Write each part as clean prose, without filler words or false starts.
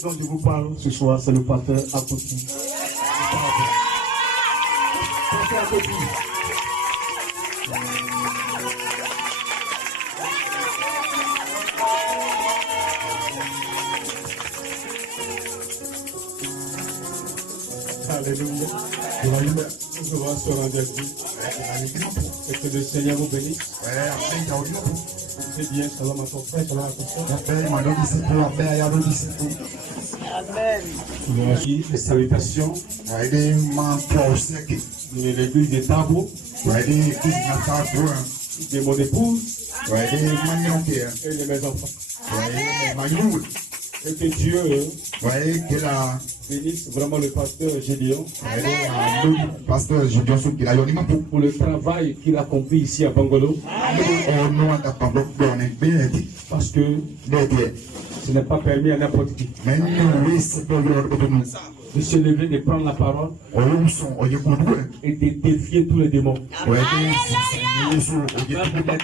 Dont je vous parle ce soir, c'est le pasteur Akoti. Pasteur Akoti. Alléluia. Nous allons se rendre à Dieu. Et que le Seigneur vous bénisse. C'est bien, shalom à ton frère, shalom à ton frère. Amen. Voici les salutations de l'église de Tabo, de mon épouse et de mes enfants. Et que Dieu bénisse vraiment le pasteur Gédéon pour le travail qu'il a accompli ici à Bangolo. Parce que ce n'est pas permis à n'importe qui de se lever, de prendre la parole et de défier tous les démons. Les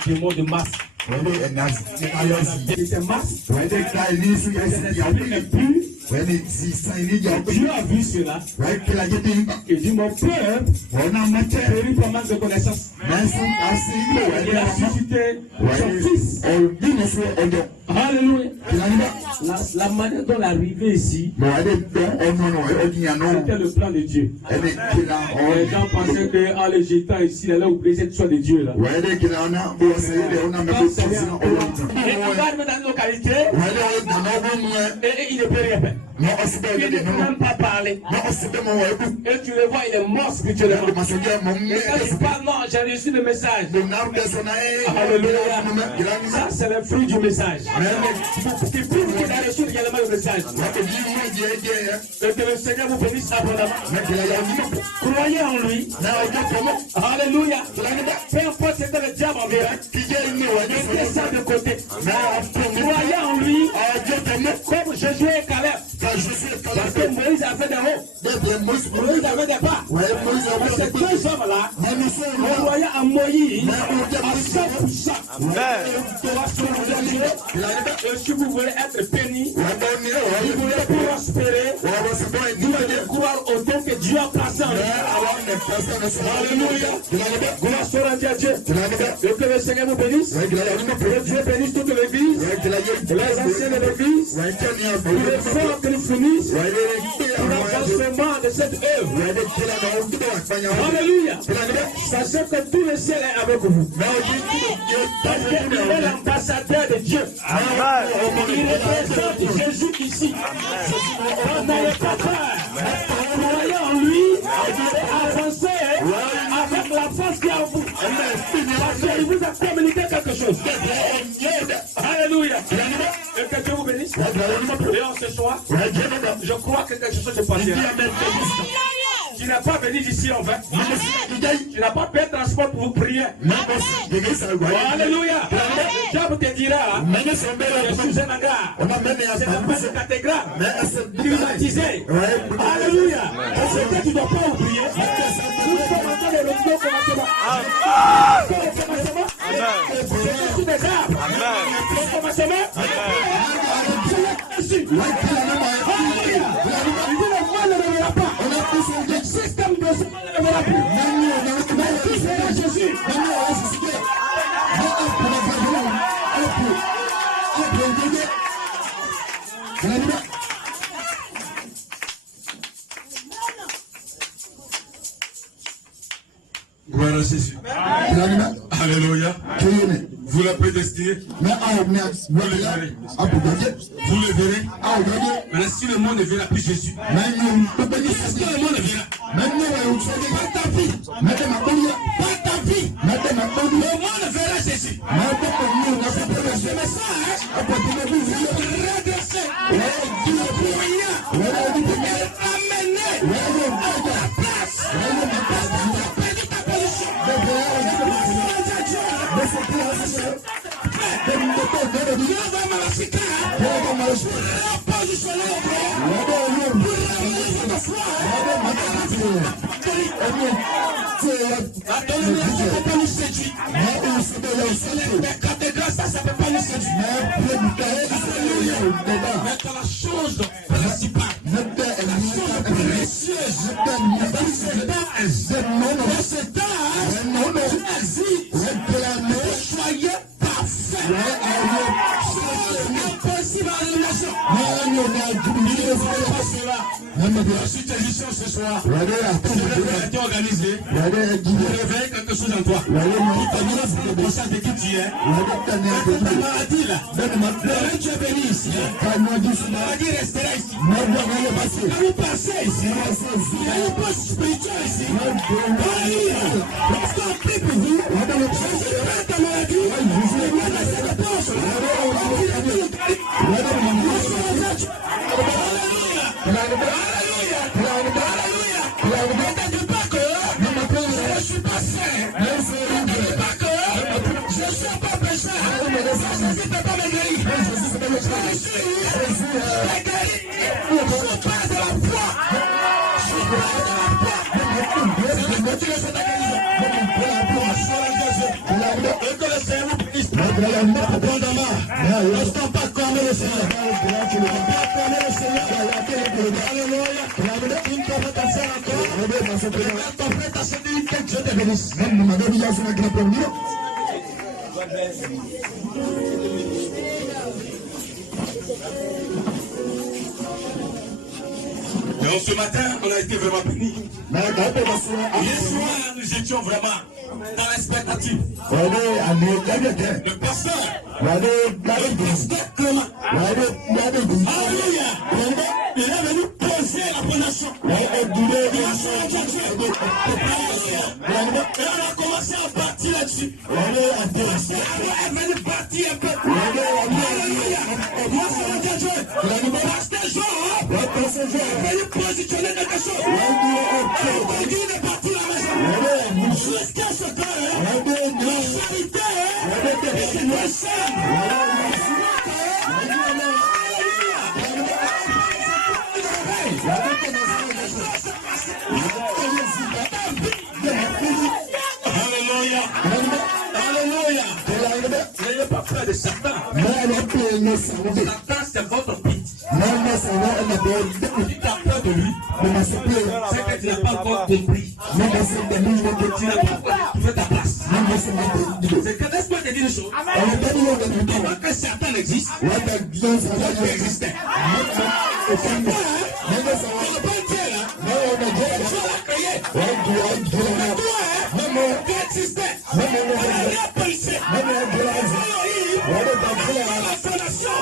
démons de masse. C'était masse. Dieu a vu cela et dit mon peuple périt par manque de connaissances. Il a suscité son fils. Alléluia. La manière dont l'arrivée ici, c'était le plan de Dieu. Les gens pensaient que les gitans ici, il allait oublier cette chose de Dieu là. Et il va arriver dans une localité et il ne peut rien faire. Il ne peut même pas parler. Et tu le vois, il est mort spirituellement. Et quand il parle, non, j'ai reçu le message. Alléluia. Ça, c'est le fruit du message. Qui prouve qu'il a reçu également le message. Et que le Seigneur vous bénisse abondamment. Croyez en lui. Alléluia. Peu importe ce que le diable enverra, mettez ça de côté. Croyez en lui comme Jésus et Caleb. Parce que Moïse avait des hauts. Moïse avait des bas. Ces deux hommes-là, on croyait en Moïse à 100%. Et si vous voulez être béni, vous voulez prospérer, vous devez croire au don que Dieu a placé en vous. Alléluia. Gloire soit à Dieu. Et que le Seigneur vous bénisse. Que Dieu bénisse toute l'église, les anciens de l'église, les forts que nous finissent, pour l'avancement de cette œuvre. Alléluia. Sachez que tout le ciel est avec vous. Parce qu'il est l'ambassadeur de Dieu. Il représente Jésus ici. N'ayez pas peur. Croyez en lui et avancez avec la force qui est en vous. Parce qu'il vous a communiqué quelque chose. Alléluia. Et que Dieu vous bénisse. Et en ce soir, je crois que quelque chose se passera. Tu n'as pas venu d'ici en vain. Tu n'as pas payé de transport pour vous prier. Alléluia. Le diable te dira, je suis un hangar. C'est un peu de cathédrale. Climatisé. Alléluia. C'est que tu ne dois pas oublier. Nous sommes en train de le commencement. Au-dessus des arbres. Le commencement. Alléluia. Le mal ne reviendra pas. Le système de ce mal ne reviendra plus. Mais qui sera Jésus? Gloire à Jésus. Alléluia. Vous la prédestinez. Vous le verrez. Vous le verrez. Mais si le monde ne verra plus Jésus, est-ce que le monde ne verra? Pas ta vie. Pas ta vie. Le monde ne verra Jésus. Ce message, redresser. Amener à ta place. Mais quand la chose principale, la chose précieuse dans cet âge, tu hésites de soyez parfait. C'est impossible à l'élimination. Ensuite, édition ce soir. Tu devrais être organisé. Tu réveilles quelque chose en toi. Tu te conscience de qui tu es. Ta maladie là. Tu es venu ici. La maladie restera ici. La vie passée ici. La vie poste spirituelle ici. Lorsqu'on prie pour vous, je prends ta maladie. Je viens de cette réponse. Je suis pas saint. Je suis pas pécheur. Jésus ne peut pas me guérir. Je suis guéri. Je parle de la foi. Je parle de la foi. C'est le motif de cette guérison. Et que le Seigneur vous bénisse. Lorsqu'on parle comme le Seigneur. Alléluia. Une interprétation encore. L'interprétation dit que Dieu te bénisse. Donc ce matin, on a été vraiment bénis. Hier soir, nous étions vraiment dans l'expectative. Le pasteur Clément. Alléluia. Il est venu poser la fondation. Et on a commencé à partir là-dessus. Parce qu'avant, elle est venue partir un peu. Alléluia. Parce que Jean est venu positionner quelque chose. Il est parti la maison. Jusqu'à ce que la charité est une scène. Alléluia. Alléluia. N'ayez pas peur de Satan. Satan, c'est votre pite. Si tu as peur de lui, c'est que tu n'as pas encore compris. Tu n'as pas encore trouvé ta place. C'est que laisse-moi te dire une chose. Avant que Satan existe, Dieu existait. On n'a pas été là. Dieu l'a créé. Dieu existait. Il a pensé. La fondation.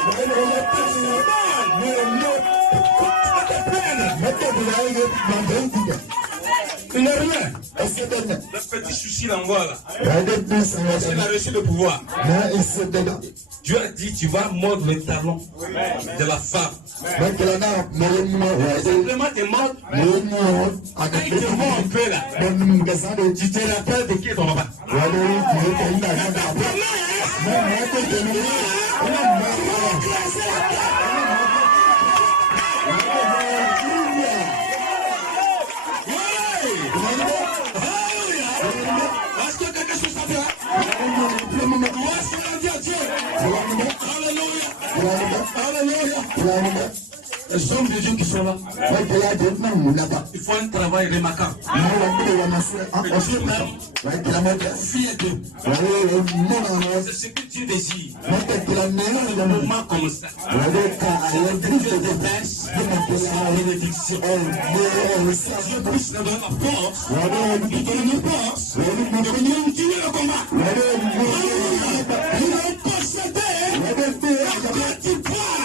Il n'est rien. Le petit souci d'Angola là. Il a reçu le pouvoir. Dieu a dit tu vas mordre le talon de la femme. Simplement tu mords. Quand il te mord un peu là, tu te rappelles de qui est ton papa. Est-ce que quelque chose ça fait? Alléluia. Les hommes de Dieu qui sont là, il faut un travail remarquable. Fille de c'est ce que Dieu désire. Un moment comme ça. Dieu déteste la bénédiction. Dieu puisse nous donner la force, nous donner une force, de continuer le combat. Nous allons posséder la petite part.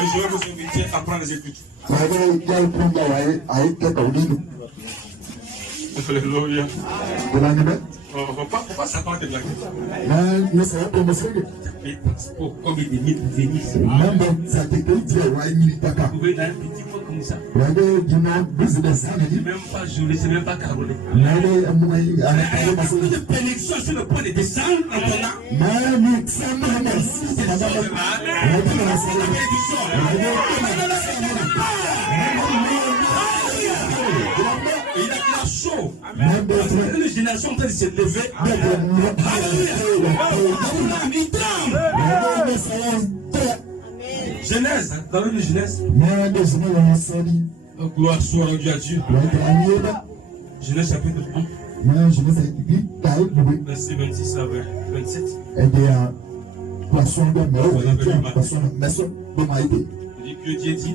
Et je vais vous inviter à prendre les études. Alléluia. On ne va pas s'attendre de blaguer. Comme il est venu venir ici. Vous pouvez dans un petit mot comme ça. C'est même pas Jolie, c'est même pas Caroline. Il y a beaucoup de bénédictions sur le point de descendre en ton âme. Il a chaud. Une génération en train de se lever. Genèse, dans le livre de Genèse. Gloire soit rendue à Dieu. Genèse chapitre 1. Verset 26 à 27. Que Dieu dit,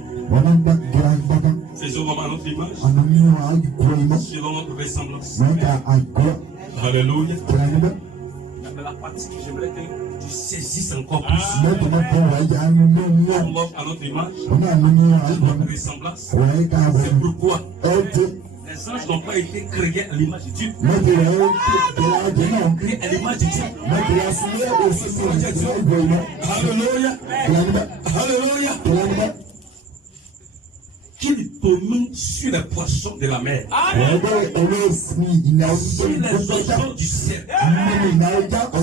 faisons l'homme à notre image, selon notre ressemblance. Alléluia. La partie que j'aimerais que tu saisisses encore plus. L'homme à notre image, notre ressemblance. C'est pourquoi les anges n'ont pas été créés à l'image de Dieu. Ils ont créé à l'image de Dieu. Alléluia. Alléluia. Qu'il domine sur les poissons de la mer, sur les oiseaux du ciel,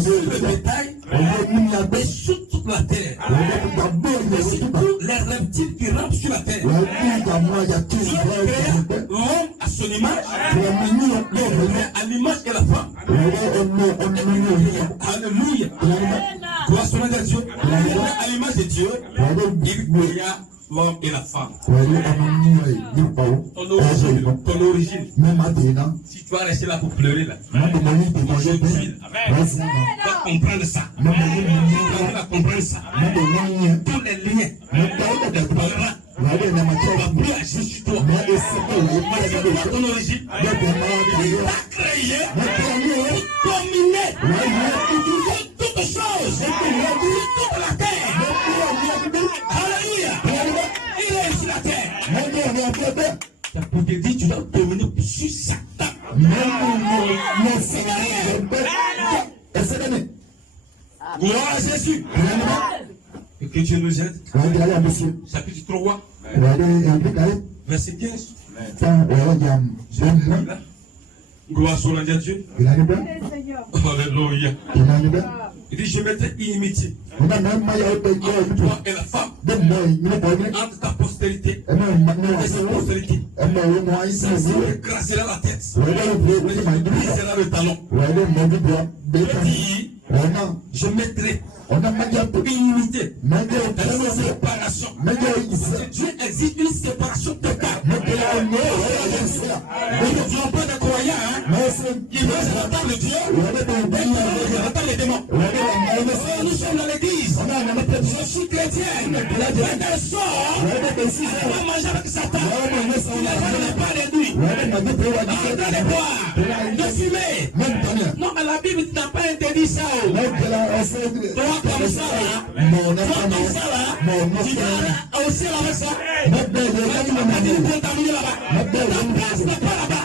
sur le bétail et sur toute la terre, et sur tous les reptiles qui rampent sur la terre. L'homme à son image, à l'image de la femme. Alléluia. Gloire soit à Dieu. À l'image de Dieu, il créa l'homme et la femme. Ton origine. Si tu vas rester là pour pleurer là, aujourd'hui, tu vas comprendre ça. Tu vas comprendre ça. Tous les liens, les parents, tu vas plus agir sur toi. Ton origine, il t'a créé pour dominer toutes choses, toute la terre. Alléluia. Il est sur la terre. Pour te dire, tu dois dominer sur Satan. Gloire à Jésus. Et que Dieu nous aide. Chapitre 3, verset 15. Gloire soit à Dieu. Alléluia. Il dit, je mettrai inimitié entre toi et la femme, entre ta postérité et sa postérité. Ça écrasera la tête, brisera le talon. Il dit, je mettrai inimité, séparation. Dieu exige une séparation totale. Ne devions pas de croyants qui veulent entendre le Dieu et entendre les démons. Nous sommes dans l'église. Je suis chrétien. Un sort va manger avec Satan. Il n'est pas de nuit. De boire, de fumer. Non, mais la Bible n'a pas interdit ça. Toi comme ça là, tu vas au ciel avec ça. Tu vas dire contaminer là-bas. Ta place n'est pas là-bas.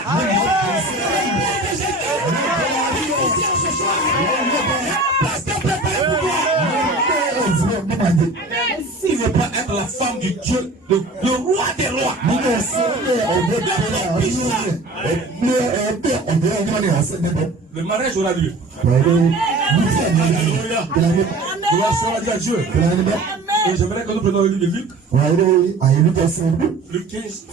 Il ne veut pas être la femme du Dieu, le roi des rois. Le mariage aura lieu. Gloire soit à Dieu. Et j'aimerais que nous prenions le livre de Luc. Luc 15.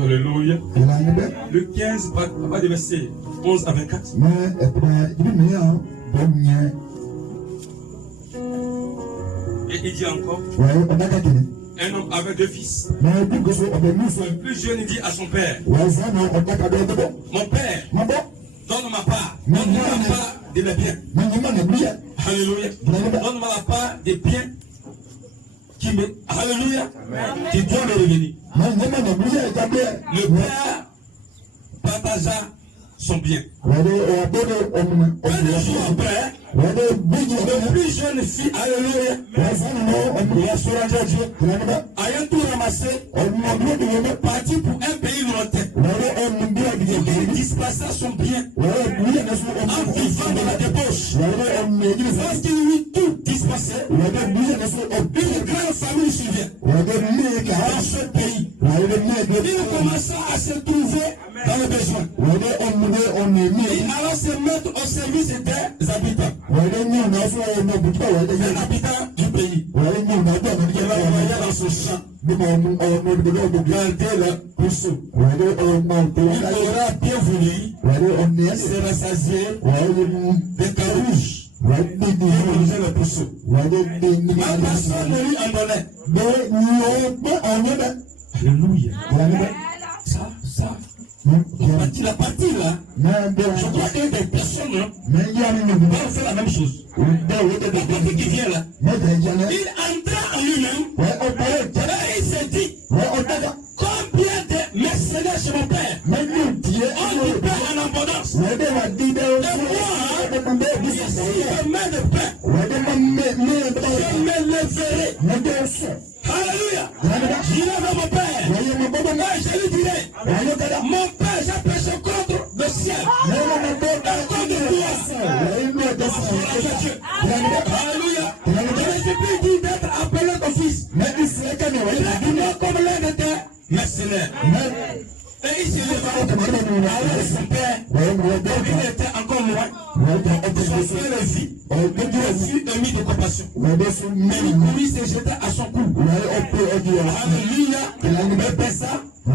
Alléluia. Luc 15, à partir du verset 11 à 24. Et il dit encore, un homme avait 2 fils. Le plus jeune dit à son père, mon père, donne ma part de mes biens. Alléluia. Donne-moi la part des biens qui me... Alléluia. Qui doit me revenir. Le père partagea son bien. Un jour après, le plus jeune fille, alléluia, ayant tout ramassé, parti pour un pays lointain. Il dispersa son bien en vivant dans la débauche. Lorsqu'il eut tout dispersé, une grande famille survient dans ce pays. Il commença à se trouver dans le besoin. Il alla se mettre au service des habitants. Les habitants du pays. Il va envoyer dans ce champ. Garder le pousseau. Il aura bien voulu se rassasier des carouges. le pousseau. Ma personne ne lui en donnait. Alléluia. Ça. La partie là, je crois qu'il y a des personnes vont faire la même chose. La partie qui vient là, il entra en lui-même et il s'est dit, combien de mercenaires chez mon père on du pain en abondance. Et moi, je mets de pain, je me leverai. Alléluia. J'irai vers mon père. Et je lui dirai, mon père, j'ai péché contre le ciel. Et contre toi. Alléluia. Je ne suis plus dit d'être appelé ton fils. Mais il serait comme l'un de tes mercenaires. Et il s'est levé avec son père. Il était encore loin. Son père le vit. Il fut un mis de compassion. Il courut se jeter à son cou. Alléluia. Mais pas ça. Le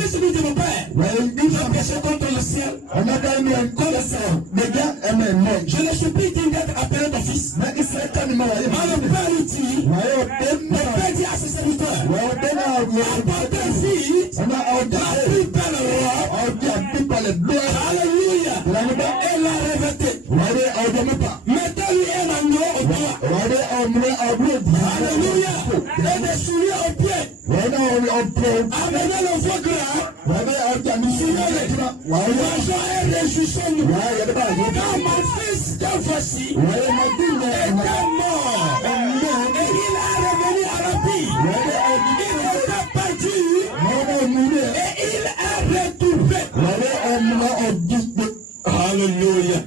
fils lui dit, mon père, j'ai péché contre le ciel. Je ne suis plus digne d'être appelé ton fils. Mais le père lui dit, mon père dit à ses serviteurs, apportez une fille, la plus belle robe. Alléluia. Et la revêtez. Mettez-lui un agneau au doigt. Alléluia. Et des souliers aux pieds. Amenez le veau gras. Mangeons et réjouissons-nous. Car mon fils que voici était mort. Et il est revenu à la vie. Il était perdu. Et il est retrouvé. Alléluia.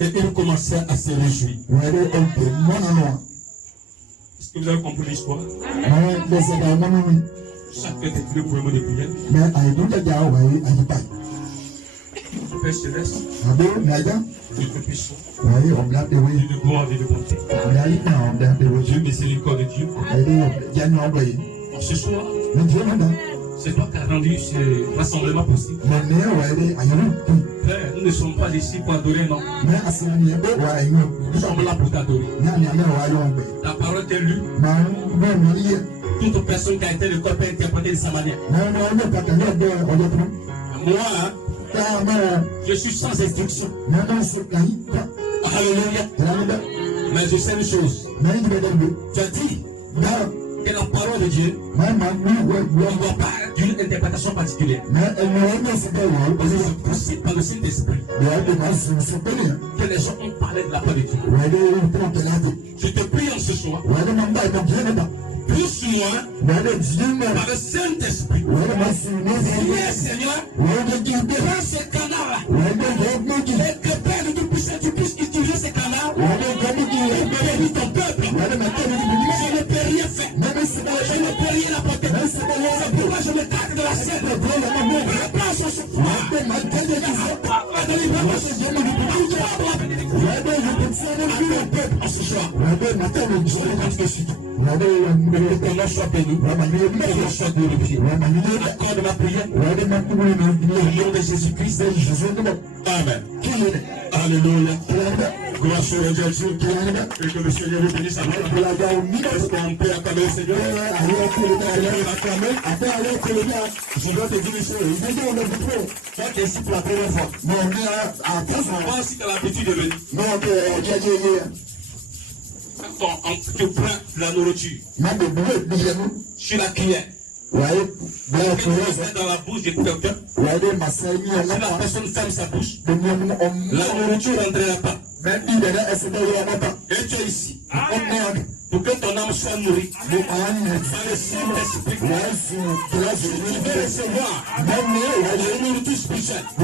Et il commençait à se réjouir. Est-ce que vous avez compris l'histoire? Chacun des plus pour de prière. Père céleste, Dieu de puissance, Dieu de gloire et de bonté, Dieu miséricorde de Dieu. Ce soir, c'est toi qui as rendu ce rassemblement possible. Père, nous ne sommes pas ici pour adorer, non. Nous sommes là pour t'adorer. Ta parole est lue. Toute personne qui a été le corps peut interpréter de sa manière. Moi, je suis sans instruction. Alléluia. Mais je sais une chose. Tu as dit que la parole de Dieu ne doit pas d'une interprétation particulière. C'est possible par le Saint-Esprit que les gens ont parlé de la parole de Dieu. Je te prie en ce soir. Pousse-moi par le Saint-Esprit. Viens, Seigneur, prends ce canard-là. Et que Père de Tout-Puissant, tu puisses utiliser ce canard et bénir ton peuple. Je ne peux rien faire. Je ne peux rien apporter. C'est pourquoi je me tape de la scène. Reprends son souffle. La délivrance. Ce soir, que ton nom soit béni, que ton nom soit glorifié. Accorde ma prière au nom de Jésus-Christ. Amen. Alléluia. Gloire sur le Dieu. Et que le Seigneur vous bénisse à nous. Est-ce qu'on peut acclamer le Seigneur? Je dois te dire une chose. Toi qui es ici pour la première fois. Moi, si tu as l'habitude de venir. Quand tu prends la nourriture sur la cuillère, tu mets dans la bouche de quelqu'un, si la personne ferme sa bouche, la nourriture ne rentrera pas. Et tu es ici pour que ton âme soit nourrie par le Saint-Esprit. Tu veux recevoir la nourriture spirituelle. Je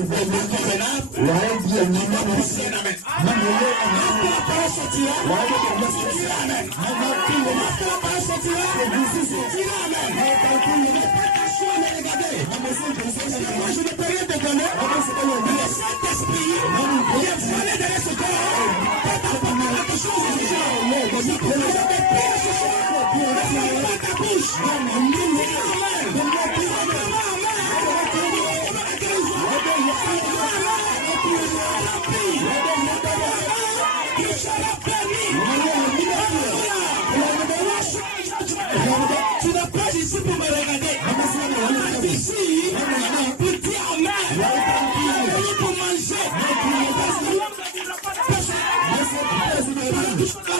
ne peux rien te donner. Le Saint-Esprit est volé derrière ce corps.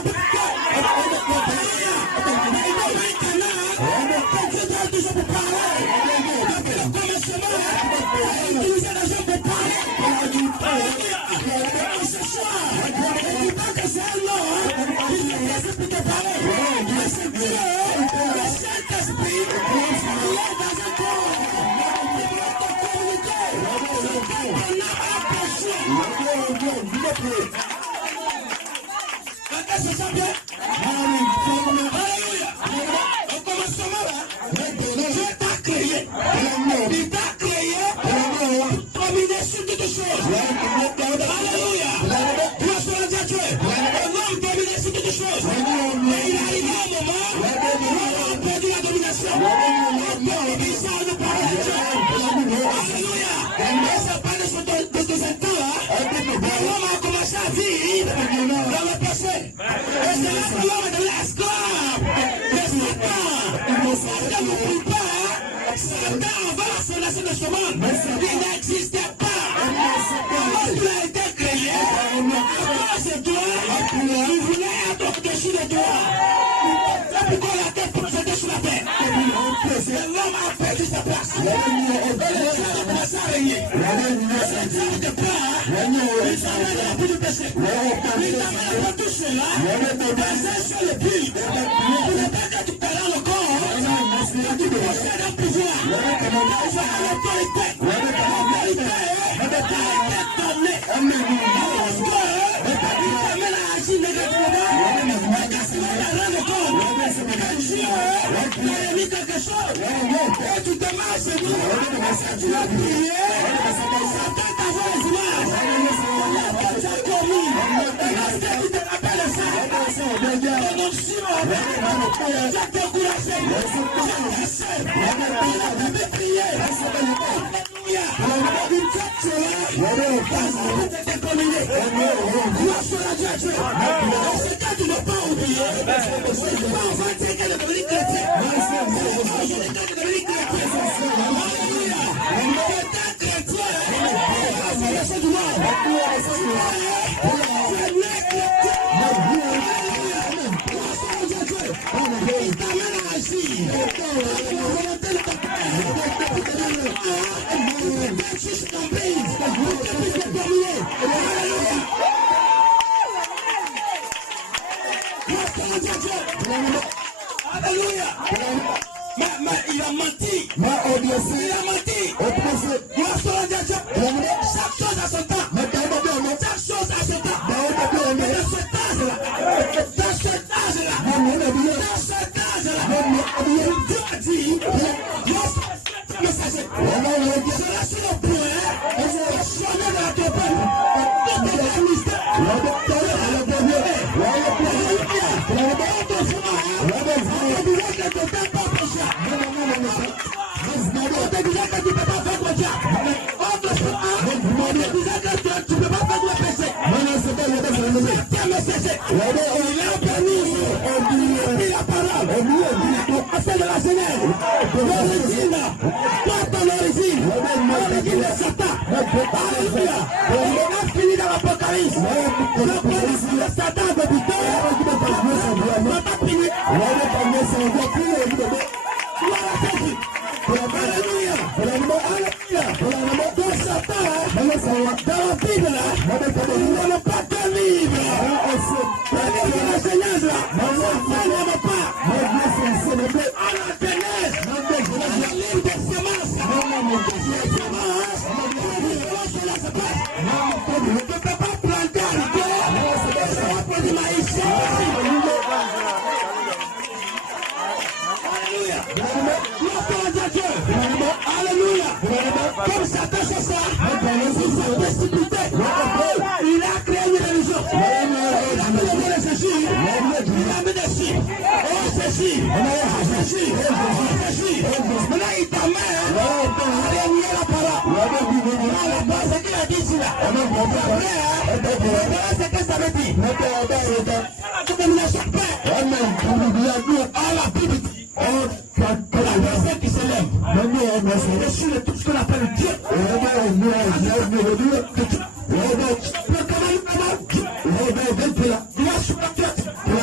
Dieu.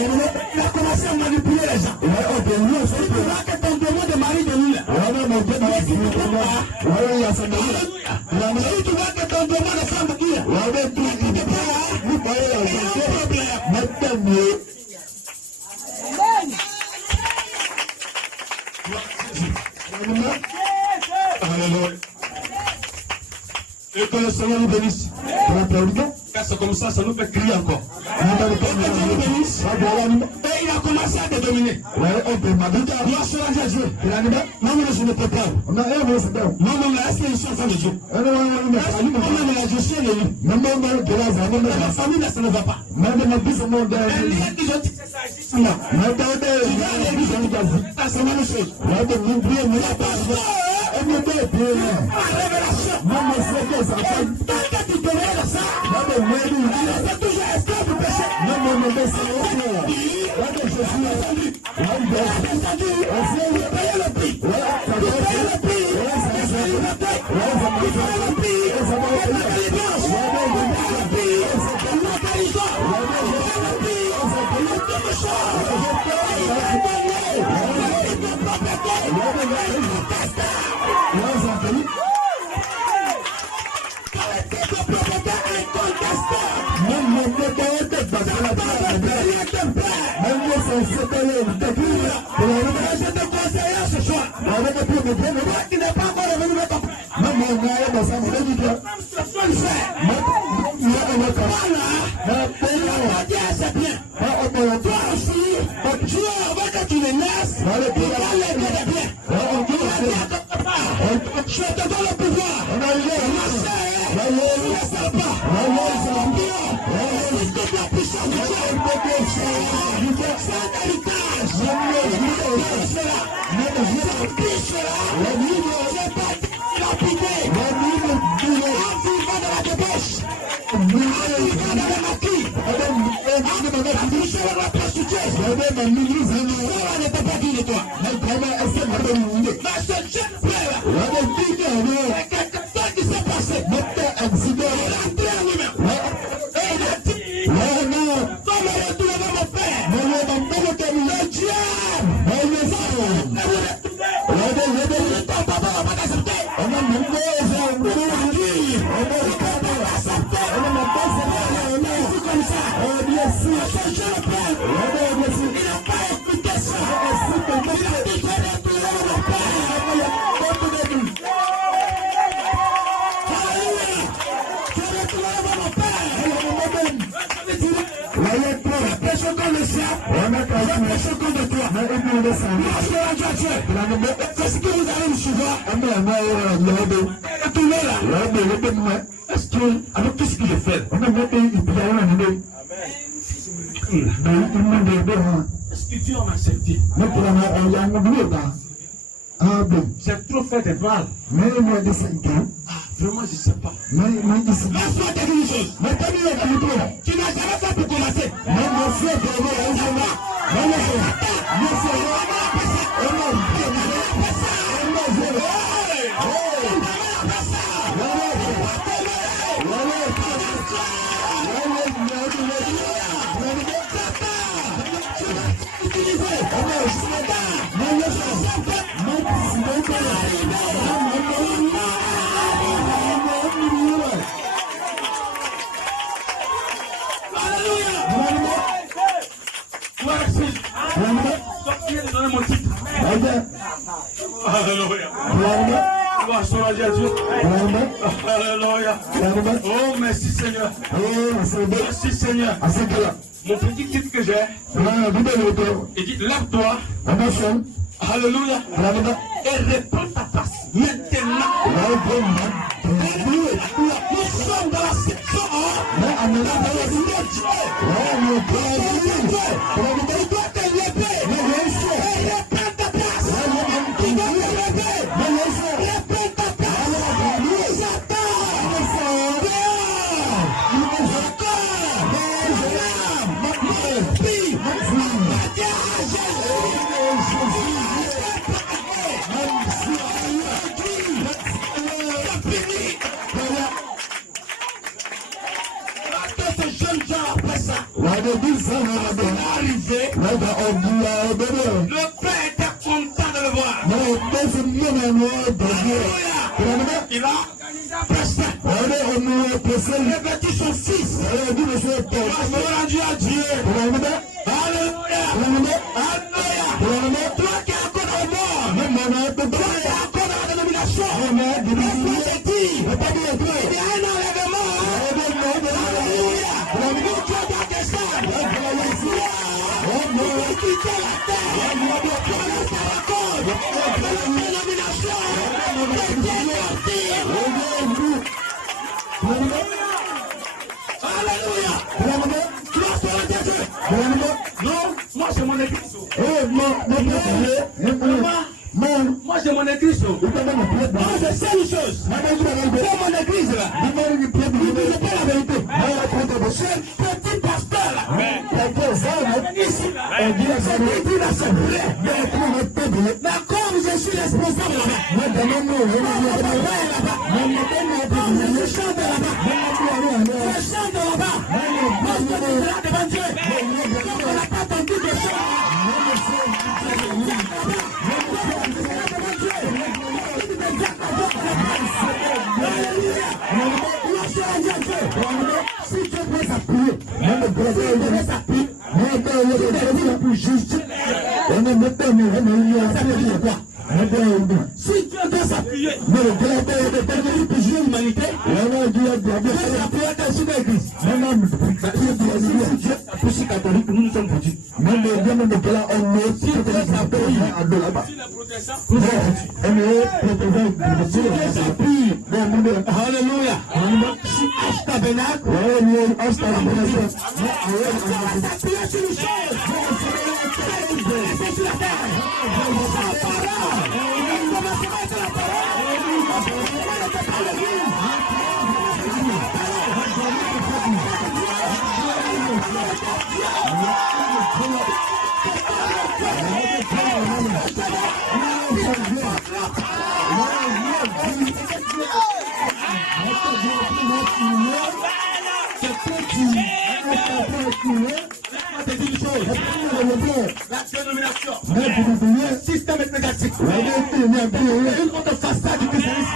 Il a commencé à manipuler les gens. Tu vois que ton démon de mari de lui là. Mais si tu ne peux pas. Si tu vois que ton démon de femme de lui là. Tu ne peux pas. Il y a un problème. Alléluia. Et que le Seigneur nous bénisse. Car c'est comme ça nous fait crier encore. Et il a commencé à te dominer. Moi, je suis à Dieu. Non, mais je ne peux pas. Non, mais est-ce qu'ils sont enfants de Dieu? Non, mais je suis élu. Ma famille, ça ne va pas. Elle dit que je dis que ça existe. Non. Tu vas aller l'église. Ça, c'est la même chose. La révélation. Tant que tu te révèles ça, elle est toujours esclave du péché. Je te conseille ce soir. Tu n'es pas encore revenu de ton c'est bien. Toi aussi, Dieu veut que tu le laisses. Il va l'aider de bien. Je te donne le pouvoir. Ne laisse pas. C'est toute la puissance de Dieu. Cet héritage. C'est pas lapidé. En vivant de la débauche. En vivant de la maquille. En touchant la prostituée. Cela n'était pas dit de toi. Mais ce jeune frère, c'est quelque chose qui s'est passé. Il a entré en lui-même. Et il a dit, comme retrouver mon père, le diable, ton papa va pas t'accepter. Comme ça, ce jeune frère, il n'a pas écouté ça. Il a dit que retrouver mon père. C'est ce que vous allez me suivre. Tout le là. Est-ce que, avec tout ce qu'il fait, est-ce que Dieu m'a accepté? J'ai trop fait des balles. Vraiment, je ne sais pas. Laisse-moi te dire une chose. Tu n'as jamais fait pour commencer. Alléluia. Oh, merci Seigneur. Merci Seigneur. Mon petit titre que j'ai, il dit lève-toi. Alléluia. Et répands ta face. Maintenant. Nous sommes dans la section A. Il doit te lever. Et répands ta place. Il doit te lever. Répands ta place. Satan. Ce jeune gens après ça, il est arrivé. Le Père était content de le voir. Alléluia. Il a organisé un prestin. Revêtu son fils. Il a rendu à Dieu. Alléluia. Alléluia. Toi qui es encore au monde. Toi qui es encore dans la dénomination. Laisse-moi te dire. Il y a un enlèvement. Alléluia. Tu es dans tes salles. Vous quittez la terre. Pour laisser la cause. De la dénomination. Alléluia. Non, moi c'est mon église. Moi c'est mon église. Moi je sais une chose. C'est mon église là. Il ne dit pas la vérité. C'est petit pasteur là. Ici là. C'est vrai. Mais comme je suis responsable là-bas. Je chante là-bas. Moi je suis là devant Dieu. On n'a pas tendu de chanter. Si tu veux s'appuyer, même le brésil devrait s'appuyer, mais le plus juste, on ne met pas si Dieu doit s'appuyer, mais le Dieu de devenir plus l'humanité, ça peut être sur l'église. Dieu s'appuie sur catholique, nous sommes foutus. Même le Dieu de là, on est si Dieu s'appuie à de là-bas. Alléluia. Si H tabernacle, s'appuyer sur les choses. Sur la terre. La dénomination, le système ecclésiastique, une autre façade du christianisme.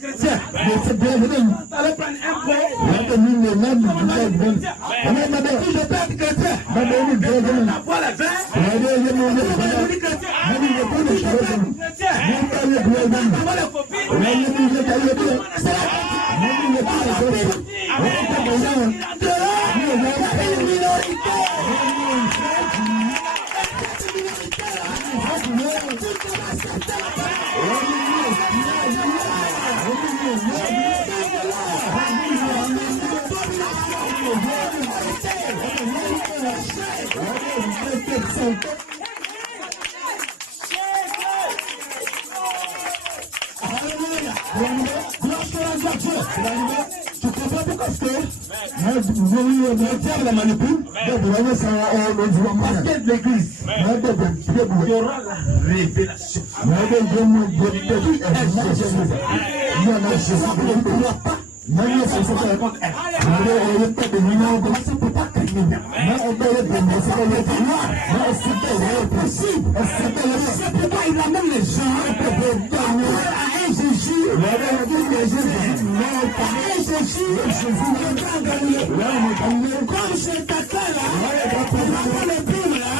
Chrétien, allez prendre un pot. Si je peux être chrétien, la voix la vin, tu comprends pourquoi c'est la manipule parce que l'église il y aura la révélation. C'est pourquoi il amène les gens à Jésus. Comme c'est ta là, le Bible là,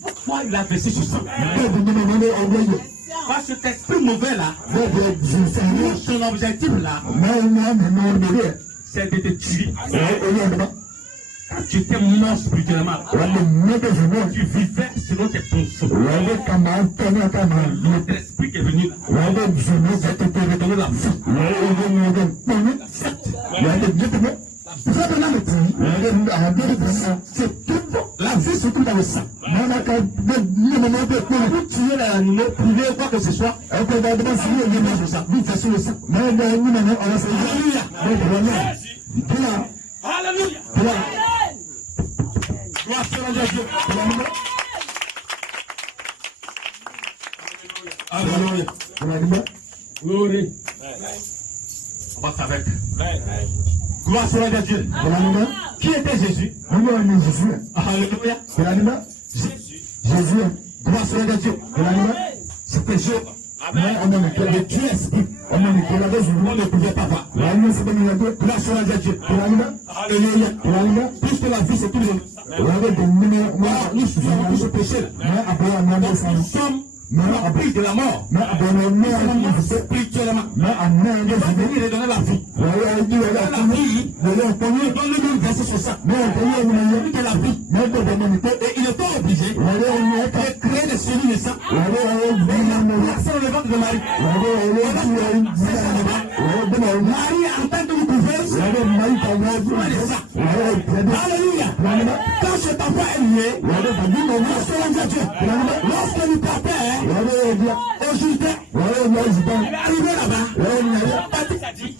pourquoi il a versé sur ça? Parce que cet esprit mauvais là, son objectif là, c'est de te tuer. Tu étais mort spirituellement. Tu vivais selon tes fonctions. Notre esprit qui est venu. Ça te redonner la vie. La vie se trouve dans le sang. Pour tuer l'animaux, priver quoi que ce soit, on peut demander si vous avez ça. Vous faites sur le sang. Alléluia. Gloire à Dieu. Alléluia. Gloire. On passe avec. Gloire à Dieu. Qui était Jésus? Alléluia. Jésus. Gloire à Dieu. C'était Jésus. Mais on a le Dieu esprit. On ne pouvait pas voir. Gloire à Dieu. Alléluia. Puisque la vie c'est tout le monde. Nous sommes tous au péché. Nous sommes abri de la mort. Spirituellement. Il est donné la vie. Donne-nous verser sur ça. Il est la vie. Et il n'est pas obligé de créer des cellules de ça. C'est le ventre de Marie. Marie a entendu nous couvrir. Alléluia. Quand ce papa est lié, lorsque nous partait, au Jourdain, il est arrivé là-bas.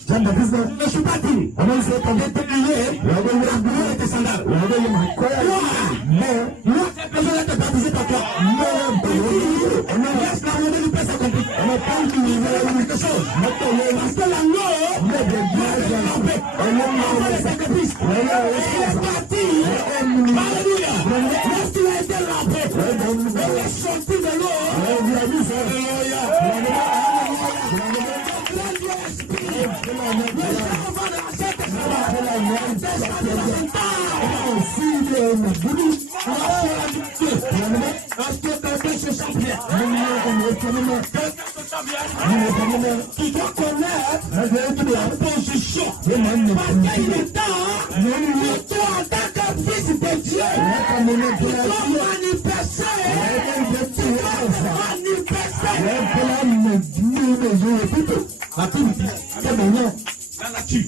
Je ne suis pas dit. On a fait comme des peupliers, tes sandales. Mais, moi, je vais te baptiser par toi. On a laissé la robe du Père s'accomplir. On n'a pas eu quelque chose. Parce que l'agneau, on a les sacrifices. Il est parti. Alléluia. Lorsqu'il a été lavé, il est sorti de l'eau. Alléluia. Tu dois connaître la position. Parce qu'il est temps, toi en tant que fils de Dieu, tu dois manifester. La nature,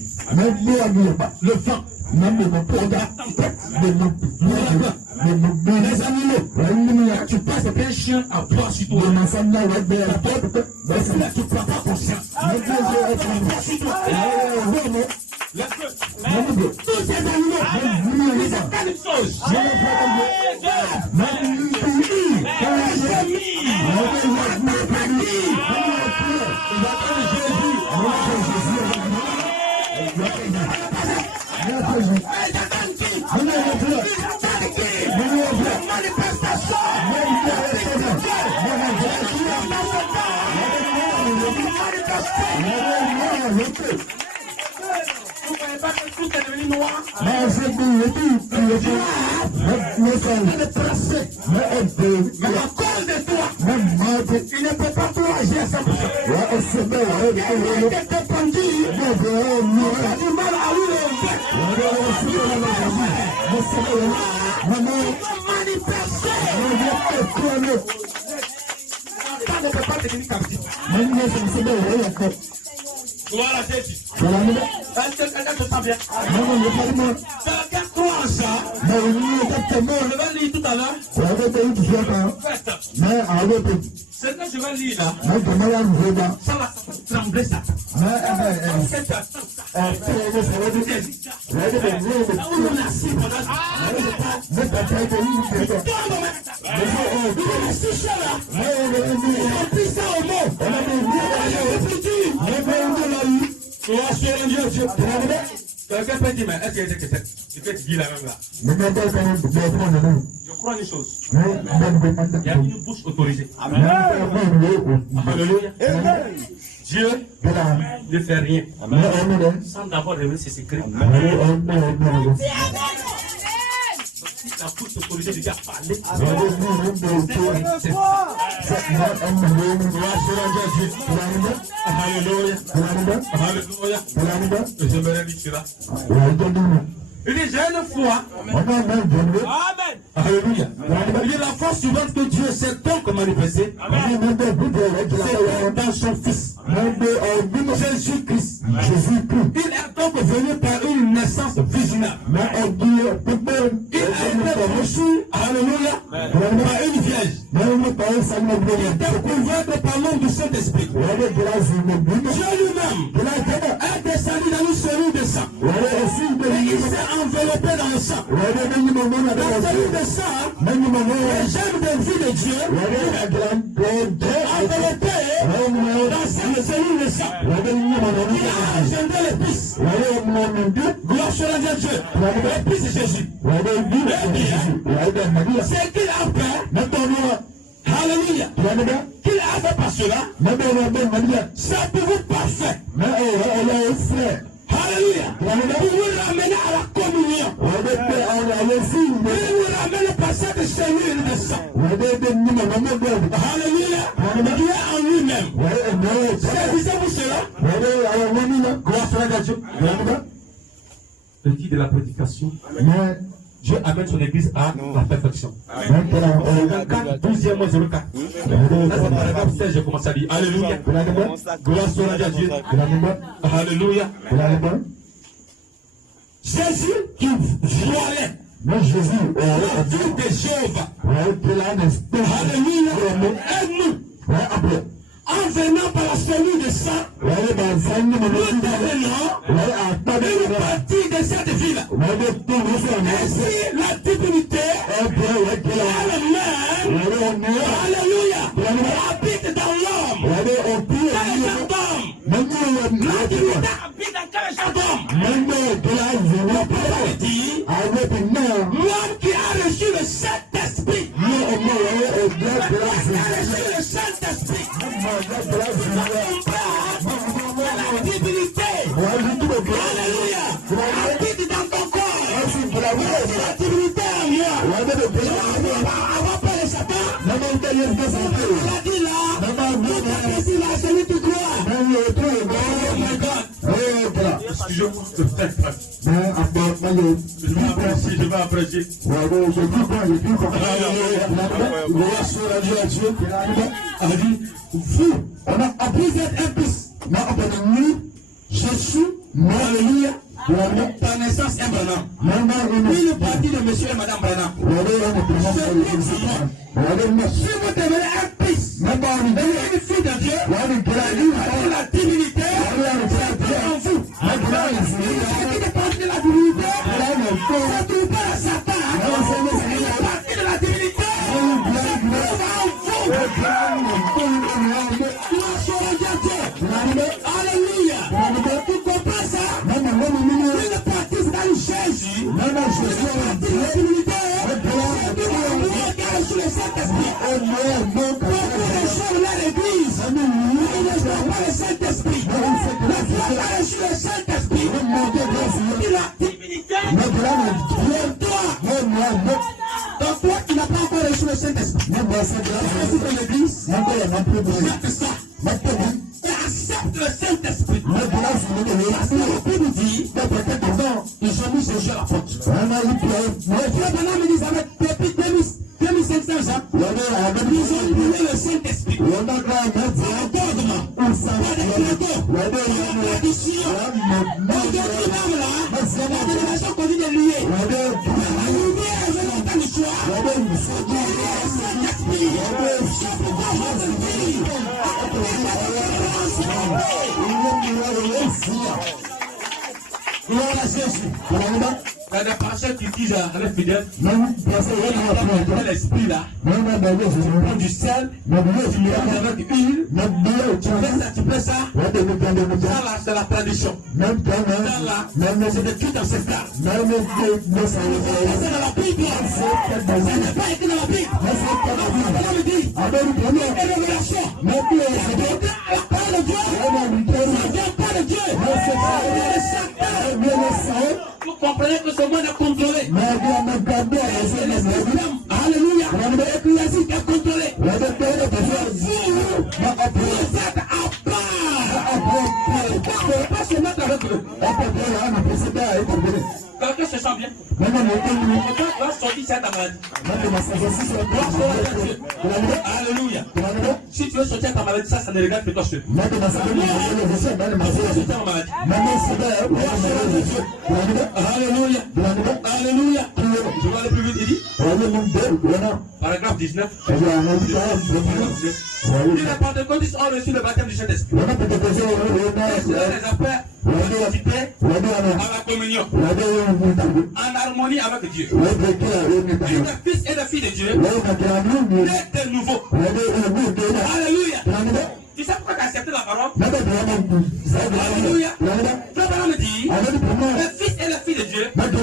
le vent, les animaux, tu passes avec un chien à boire sur toi. Tu ne prends pas conscience. Tous ces animaux, ils attendent une chose. Tout est devenu noir. Mais à cause de toi, il ne peut pas tout agir à 100%. Il a été pendu. Il a du mal à lui lever. Ça ne peut pas devenir captif. Voilà, Jésus. Quelqu'un te sent bien. Quelqu'un croit en ça. Je vais lire tout à l'heure. Ce que je vais lire là, ça va trembler ça. Quelqu'un peut dire, mais est-ce que tu dis la même là? Je crois une chose. Il y a une bouche autorisée. Amen. Alléluia. Dieu ne fait rien sans d'abord révéler ses secrets. Si la bouche autorisée de Dieu a parlé, Alléluia. Alléluia. J'aimerais dire cela. Il dit, j'ai une foi. Amen. Alléluia. Il dit, la force suivante que Dieu s'est donc manifestée, c'est dans son Fils. Jésus-Christ. Il est donc venu par une naissance visible. Il a été reçu, alléluia, par une vierge. Il était couvert par l'homme du Saint-Esprit. Dieu lui-même est descendu dans une cellule de sang. Et il s'est enveloppé dans le sang. La cellule de sang, les germes de vie de Dieu, enveloppé dans cette cellule de sang. Il a engendré l'épice. Gloire sur la Dieu. L'épice de Jésus. C'est qu'il a fait. Alléluia. Qu'il a fait par cela. C'est pour vous parfait. Alléluia. Pour vous ramener à la communion. Il vous ramène par cette cellule de sang. Alléluia. Dieu en lui-même. Saisissez-vous cela. Gloire soit à Dieu. Le dit de la prédication. Dieu amène son église à la perfection. 12e mois 04. J'ai commencé à dire Alléluia. Gloire soit à Dieu. Alléluia. Jésus qui voilait. Jésus, la vie de Jéhovah. Alléluia. Et nous, en venant par la cellule de sang, nous devenons une partie de cette ville. Ainsi, la divinité qui a le même, alléluia, habite dans l'homme. La divinité habite dans quel genre d'homme? Le prophète dit, l'homme qui a reçu le Saint-Esprit. Le Saint-Esprit. La divinité. Alléluia. Habite dans ton corps. La divinité en moi. Avant pas le Satan. Il a dit là. Celui qui croit. Oh my God. Excusez-moi. Je vais apprécier. Vous, on a appris cette épice. Je suis, alléluia, par naissance un Branham. Une partie de monsieur et madame Branham. Si vous devenez un fils, une fille de Dieu, la divinité, c'est en vous. Qui est partie de la divinité, ça ne trouve pas à Satan. La partie de la divinité, c'est en vous. Alléluia. Tu comprends ça? Une partie c'est dans Jésus. Une partie de la divinité. Qui a reçu le Saint-Esprit. Beaucoup de gens dans l'église. Ils ne sont pas le Saint-Esprit. La foi a reçu le Saint-Esprit. La divinité. Donc toi, tu n'as pas encore reçu le Saint-Esprit. C'est l'église. C'est ça. Et accepte le Saint-Esprit. Parce que la Bible dit, ils ont mis ce jeu à la porte. Le frère Branham me dit, avec depuis 2500 ans, ils ont brûlé le Saint-Esprit. Pas de dogme, pas de credo, pas de tradition. Aujourd'hui même là, la délégation qu'on dit de lier. La lumière est venue dans le choix. Le Saint-Esprit, c'est pourquoi je te dis. Gloire à Jésus. La dépassée qui dit à l'infidèle, l'esprit là, tu prends du sel, tu mets avec huile, tu fais ça, c'est la tradition. C'est des culte ancestrales. C'est dans la Bible. Ça n'est pas écrit dans la Bible. La Bible dit, et révélation. La parole de Dieu, ça ne vient pas de Dieu. Vous comprenez que ce monde est contrôlé. Alléluia. L'ecclésie est contrôlée. Vous êtes à part. Vous ne pouvez pas se mettre avec eux. Quelqu'un se sent tu as ta maladie. Alléluia. Si tu veux sortir ta maladie, ça ne regarde que toi seul. Si tu as ta maladie. Alléluia. Alléluia. Je vais aller plus vite. Il dit, paragraphe 19. Les pentecôtistes ont reçu le baptême du Saint-Esprit. Les affaires participent à la communion en harmonie avec Dieu. Et le fils et la fille de Dieu naissent de nouveau. Alléluia. Tu sais pourquoi tu as accepté la parole? Alléluia. La parole dit, le fils et la fille de Dieu naissent de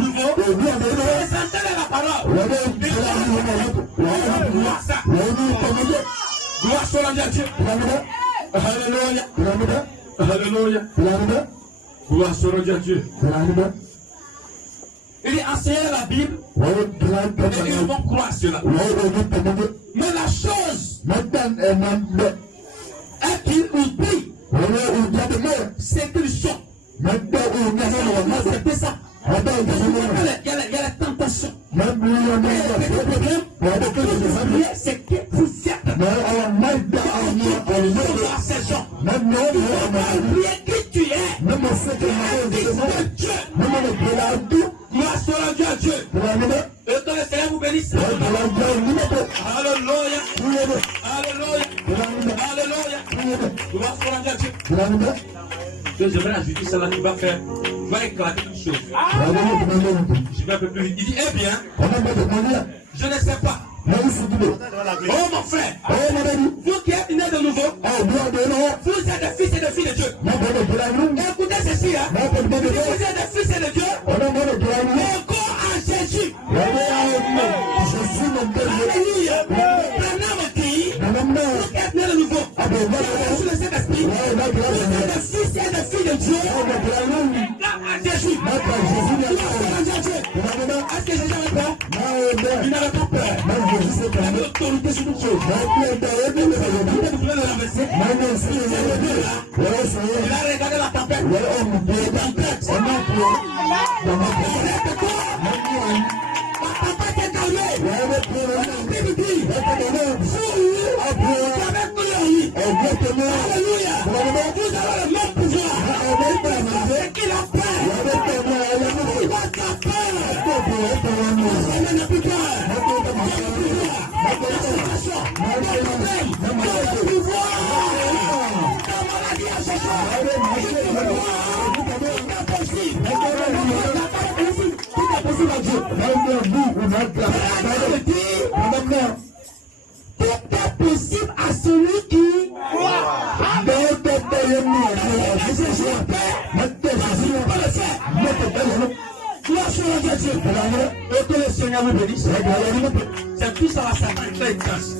nouveau. Présentez la parole. Gloire soit à Dieu. Alléluia. Alléluia. Gloire soit à Dieu. Il est enseigné la Bible et ils vont croire cela. Mais la chose est qu'il oublie c'est qu'ils sont. C'est ça. Il y a la tentation. Le problème, c'est que vous êtes dans ces gens. Oubliez qui tu es. Dieu. Gloire soit à Dieu. Et que le Seigneur vous bénisse. Alléluia. Alléluia. Alléluia. Gloire soit à Dieu. J'aimerais ajouter cela qui va faire. Tu vas éclater une chose. Je vais un peu plus vite. Il dit, eh bien, je ne sais pas. Oh mon frère, vous qui êtes nés de nouveau, vous êtes des fils et des filles de Dieu. Écoutez ceci, hein. Vous êtes des fils et de Dieu. Encore en Jésus. Alléluia. Maintenant, mon pays, vous qui êtes nés de nouveau, vous êtes sous le Saint-Esprit. Vous êtes des fils et des filles de Dieu. Jésus. Est-ce que Jésus avait peur? Il n'avait pas peur. Il avait l'autorité sur toute chose. Vous pouvez le ramasser. Il a regardé la tempête. La tempête est calmée. Alléluia. Vous avez le même pouvoir. C'est qu'il a peur. Il va taper. Il n'a plus peur. Tout est possible à celui qui croit. Et que le Seigneur vous bénisse. C'est tout ça la Satan est caché.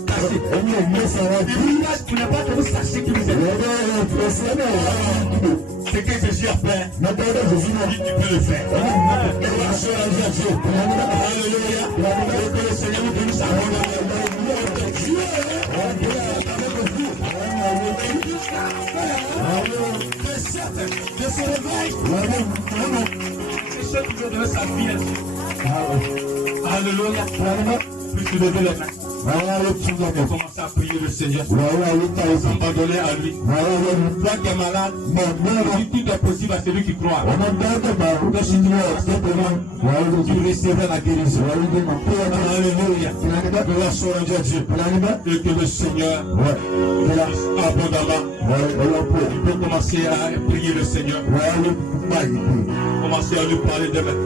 Tu n'es pas que vous sachiez qui vous êtes. Ce que Jésus a fait, tu peux le faire. Alléluia. Et que le Seigneur vous bénisse. Je se réveille. Je sais que je devais sa vie ainsi. Alléluia. Puis tu levais les mains. Commencez à prier le Seigneur. S'abandonner à lui. Toi qui es malade, tout est possible à celui qui croit. Tu recevras la guérison. Alléluia. Gloire soit à Dieu. Et que le Seigneur abondamment. Tu peux commencer à prier le Seigneur. Commencer à lui parler demain.